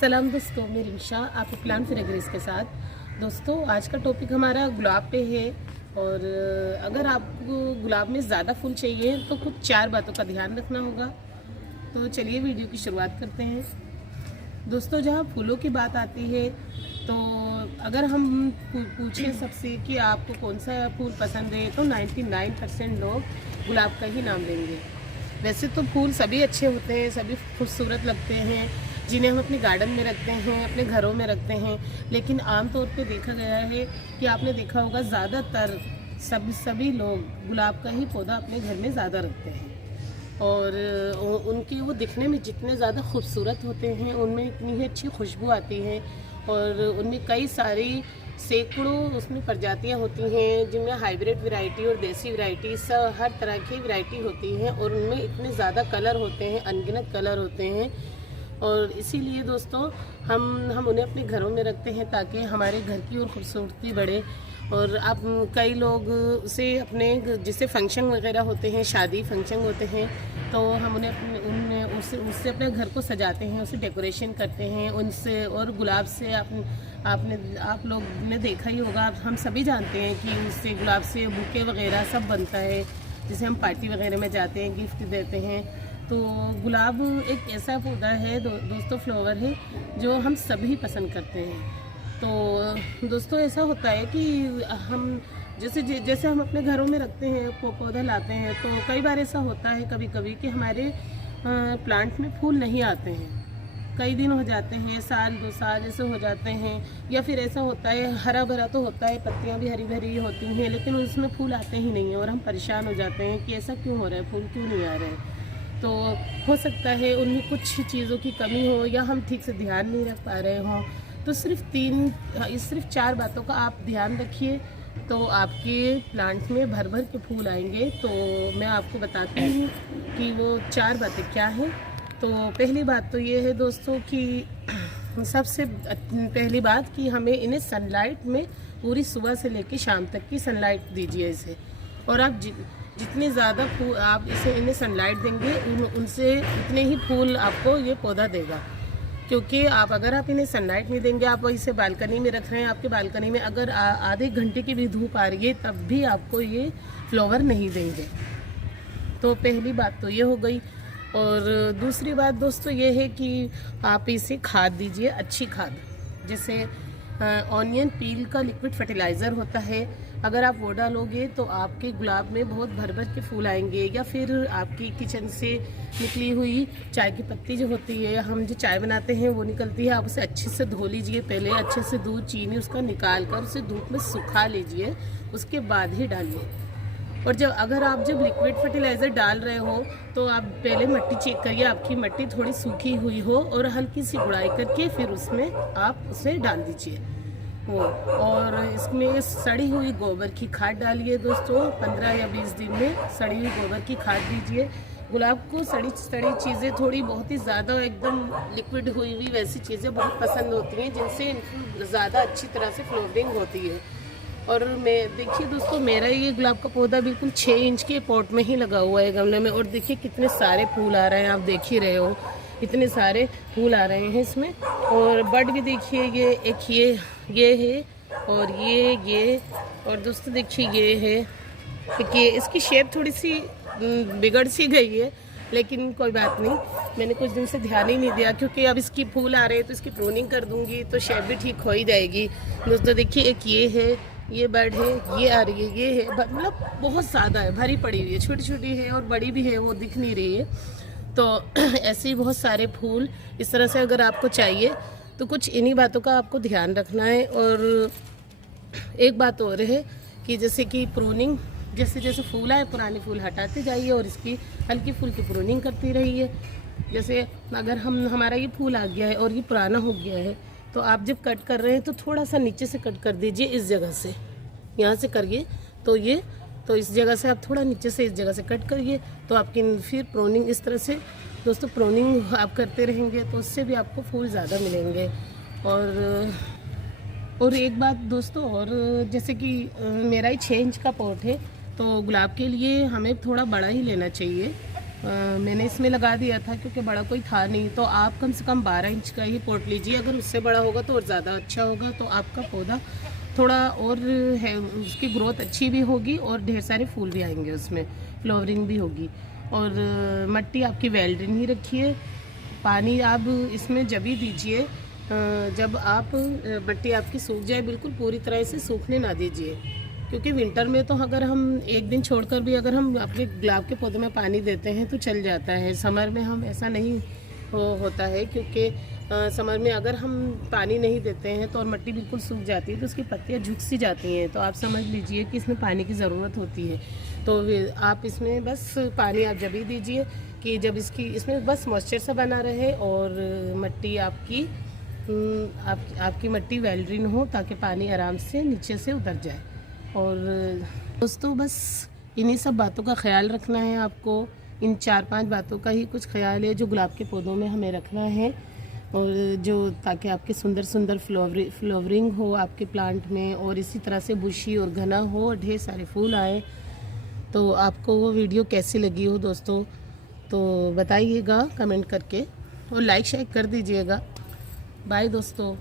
सलाम दोस्तों, मैं रिंशा आपके प्लान फ्रेगरेंस के साथ। दोस्तों आज का टॉपिक हमारा गुलाब पे है। और अगर आपको गुलाब में ज़्यादा फूल चाहिए तो कुछ 4 बातों का ध्यान रखना होगा। तो चलिए वीडियो की शुरुआत करते हैं। दोस्तों जहाँ फूलों की बात आती है तो अगर हम पूछें सबसे कि आपको कौन सा फूल पसंद है तो 99% लोग गुलाब का ही नाम लेंगे। वैसे तो फूल सभी अच्छे होते हैं, सभी खूबसूरत लगते हैं, जिन्हें हम अपने गार्डन में रखते हैं, अपने घरों में रखते हैं। लेकिन आमतौर पे देखा गया है कि आपने देखा होगा ज़्यादातर सभी लोग गुलाब का ही पौधा अपने घर में ज़्यादा रखते हैं। और उनके वो दिखने में जितने ज़्यादा खूबसूरत होते हैं उनमें इतनी ही अच्छी खुशबू आती है। और उनमें कई सारी सैकड़ों उसमें प्रजातियां होती हैं, जिनमें हाइब्रिड वैरायटी और देसी वैरायटी सब हर तरह की वैरायटी होती है। और उनमें इतने ज़्यादा कलर होते हैं, अनगिनत कलर होते हैं। और इसीलिए दोस्तों हम उन्हें अपने घरों में रखते हैं ताकि हमारे घर की और खूबसूरती बढ़े। और आप कई लोग उसे अपने जैसे फंक्शन वगैरह होते हैं, शादी फंक्शन होते हैं, तो हम उन्हें उससे अपने घर को सजाते हैं, उसे डेकोरेशन करते हैं उनसे। और गुलाब से आप लोग ने देखा ही होगा, हम सभी जानते हैं कि उससे गुलाब से बुके वगैरह सब बनता है, जिसे हम पार्टी वगैरह में जाते हैं, गिफ्ट देते हैं। तो गुलाब एक ऐसा पौधा है दोस्तों, फ्लावर है जो हम सभी पसंद करते हैं। तो दोस्तों ऐसा होता है कि हम जैसे हम अपने घरों में रखते हैं, पौधा लाते हैं, तो कई बार ऐसा होता है कभी कभी कि हमारे प्लांट में फूल नहीं आते हैं। कई दिन हो जाते हैं, साल 2 साल ऐसे हो जाते हैं। या फिर ऐसा होता है हरा भरा तो होता है, पत्तियां भी हरी भरी होती हैं, लेकिन उसमें फूल आते ही नहीं हैं। और हम परेशान हो जाते हैं कि ऐसा क्यों हो रहा है, फूल क्यों नहीं आ रहे हैं। तो हो सकता है उनमें कुछ चीज़ों की कमी हो या हम ठीक से ध्यान नहीं रख पा रहे हों। तो सिर्फ 4 बातों का आप ध्यान रखिए, तो आपके प्लांट में भर भर के फूल आएंगे। तो मैं आपको बताती हूँ कि वो 4 बातें क्या हैं। तो पहली बात तो ये है दोस्तों कि सबसे पहली बात कि हमें इन्हें सनलाइट में पूरी सुबह से लेकर शाम तक की सनलाइट दीजिए इसे। और आप जितने ज़्यादा आप इन्हें सनलाइट देंगे उनसे उतने ही फूल आपको ये पौधा देगा। क्योंकि अगर आप इन्हें सनलाइट नहीं देंगे, आप इसे बालकनी में रख रहे हैं, आपके बालकनी में अगर आधे घंटे की भी धूप आ रही है तब भी आपको ये फ्लावर नहीं देंगे। तो पहली बात तो ये हो गई। और दूसरी बात दोस्तों ये है कि आप इसे खाद दीजिए, अच्छी खाद, जैसे ऑनियन पील का लिक्विड फर्टिलाइज़र होता है। अगर आप वो डालोगे तो आपके गुलाब में बहुत भर भर के फूल आएंगे। या फिर आपकी किचन से निकली हुई चाय की पत्ती जो होती है, हम जो चाय बनाते हैं वो निकलती है, आप उसे अच्छे से धो लीजिए। पहले अच्छे से दूध चीनी उसका निकाल कर उसे धूप में सुखा लीजिए, उसके बाद ही डालिए। और जब आप लिक्विड फर्टिलाइज़र डाल रहे हो तो आप पहले मिट्टी चेक करिए, आपकी मिट्टी थोड़ी सूखी हुई हो, और हल्की सी गुड़ाई करके फिर उसमें आप उसे डाल दीजिए वो। और इसमें सड़ी हुई गोबर की खाद डालिए दोस्तों। 15 या 20 दिन में सड़ी हुई गोबर की खाद दीजिए। गुलाब को सड़ी चीज़ें थोड़ी बहुत ही ज़्यादा एकदम लिक्विड हुई हुई वैसी चीज़ें बहुत पसंद होती हैं, जिनसे इनको ज़्यादा अच्छी तरह से फ्लोरिंग होती है। और देखिए दोस्तों, मेरा ये गुलाब का पौधा बिल्कुल 6 इंच के पॉट में ही लगा हुआ है, गमले में। और देखिए कितने सारे फूल आ रहे हैं, आप देख ही रहे हो, इतने सारे फूल आ रहे हैं इसमें। और बड भी देखिए, ये है, और ये और दोस्तों देखिए ये है। देखिए इसकी शेप थोड़ी सी बिगड़ सी गई है, लेकिन कोई बात नहीं, मैंने कुछ दिन से ध्यान ही नहीं दिया, क्योंकि अब इसकी फूल आ रहे हैं तो इसकी प्रूनिंग कर दूंगी तो शेप भी ठीक हो ही जाएगी। दोस्तों देखिए एक ये है, ये बर्ड है, ये आ रही है, ये है, मतलब बहुत ज़्यादा है, भरी पड़ी हुई है, छोटी छोटी है और बड़ी भी है, वो दिख नहीं रही है। तो ऐसे ही बहुत सारे फूल इस तरह से अगर आपको चाहिए तो कुछ इन्हीं बातों का आपको ध्यान रखना है। और एक बात और है कि जैसे कि प्रूनिंग, जैसे जैसे फूल आए पुराने फूल हटाते जाइए और इसकी हल्की फुल्की प्रूनिंग करती रहिए। जैसे अगर हमारा ये फूल आ गया है और ये पुराना हो गया है, तो आप जब कट कर रहे हैं तो थोड़ा सा नीचे से कट कर दीजिए, इस जगह से, यहाँ से करिए तो इस जगह से आप थोड़ा नीचे से इस जगह से कट करिए, तो आपकी फिर प्रूनिंग इस तरह से दोस्तों प्रूनिंग आप करते रहेंगे तो उससे भी आपको फूल ज़्यादा मिलेंगे। और एक बात दोस्तों, और जैसे कि मेरा ही 6 इंच का पॉट है, तो गुलाब के लिए हमें थोड़ा बड़ा ही लेना चाहिए। मैंने इसमें लगा दिया था क्योंकि बड़ा कोई था नहीं। तो आप कम से कम 12 इंच का ही पॉट लीजिए, अगर उससे बड़ा होगा तो और ज़्यादा अच्छा होगा। तो आपका पौधा थोड़ा और है, उसकी ग्रोथ अच्छी भी होगी और ढेर सारे फूल भी आएंगे, उसमें फ्लावरिंग भी होगी। और मिट्टी आपकी वेल ड्रेन ही रखिए। पानी आप इसमें जब ही दीजिए जब आप मिट्टी आपकी सूख जाए, बिल्कुल पूरी तरह से सूखने ना दीजिए, क्योंकि विंटर में तो अगर हम एक दिन छोड़कर भी अगर हम अपने गुलाब के पौधे में पानी देते हैं तो चल जाता है। समर में हम ऐसा नहीं होता है, क्योंकि समर में अगर हम पानी नहीं देते हैं तो और मिट्टी बिल्कुल सूख जाती है तो उसकी पत्तियां झुक सी जाती हैं। तो आप समझ लीजिए कि इसमें पानी की ज़रूरत होती है। तो आप इसमें बस पानी आप जब ही दीजिए कि जब इसमें बस मॉइस्चर सा बना रहे और मिट्टी आपकी मिट्टी वेल ड्रेन हो, ताकि पानी आराम से नीचे से उतर जाए। और दोस्तों बस इन्हीं सब बातों का ख्याल रखना है आपको। इन 4-5 बातों का ही कुछ ख्याल है जो गुलाब के पौधों में हमें रखना है, और जो ताकि आपके सुंदर सुंदर फ्लावरिंग हो आपके प्लांट में, और इसी तरह से बुशी और घना हो और ढेर सारे फूल आए। तो आपको वो वीडियो कैसी लगी हो दोस्तों, तो बताइएगा कमेंट करके, और लाइक शेयर कर दीजिएगा। बाय दोस्तों।